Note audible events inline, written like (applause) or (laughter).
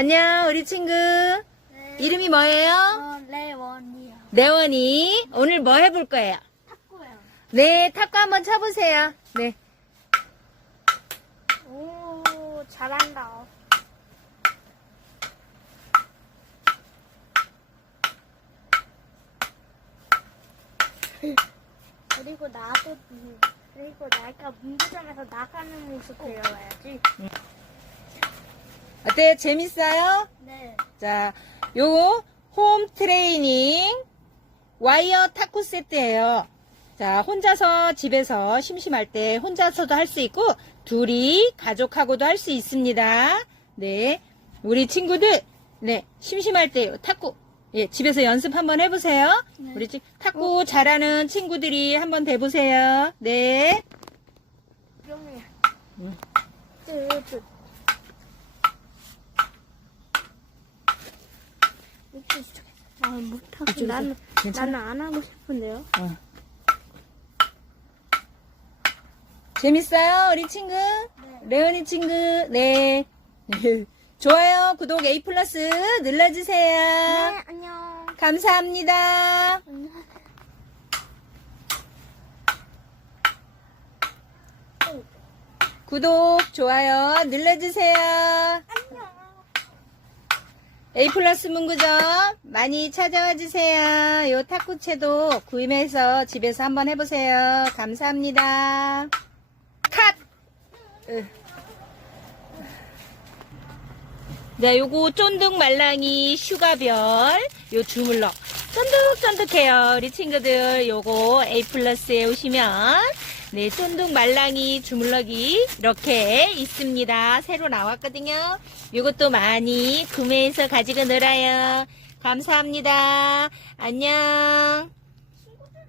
안녕, 우리 친구. 네. 이름이 뭐예요? 어, 레원이요. 네원이. 오늘 뭐 해볼 거예요? 탁구요. 네, 탁구 한번 쳐보세요. 네. 오, 잘한다. 그리고 나도 그리고 내가 문제점에서 나가는 모습 배워야지. 어때요? 재밌어요? 네. 자, 요거 홈 트레이닝 와이어 탁구 세트예요. 자, 혼자서 집에서 심심할 때 혼자서도 할 수 있고 둘이 가족하고도 할 수 있습니다. 네. 우리 친구들 네, 심심할 때 탁구 예, 집에서 연습 한번 해 보세요. 네. 우리 친- 탁구 잘하는 친구들이 한번 돼 보세요. 네. 응. 뜨뜻. 이렇게 시작해. 아, 못하고. 이쪽에서. 나는, 괜찮아? 나는 안 하고 싶은데요. 어. 재밌어요, 우리 친구? 레오니 친구, 네. (laughs) 좋아요, 구독 A 플러스 눌러주세요. 네, 안녕. 감사합니다. 안녕. 구독, 좋아요 눌러주세요. 안녕. A 플러스 문구점 많이 찾아와 주세요. 요 탁구채도 구입해서 집에서 한번 해보세요. 감사합니다. 컷! 으. 자, 요거 쫀득 말랑이 슈가별, 요 주물럭. 쫀득쫀득해요. 우리 친구들 요거 A 플러스에 오시면, 네, 쫀득 말랑이 주물럭이 이렇게 있습니다. 새로 나왔거든요. 요것도 많이 구매해서 가지고 놀아요. 감사합니다. 안녕.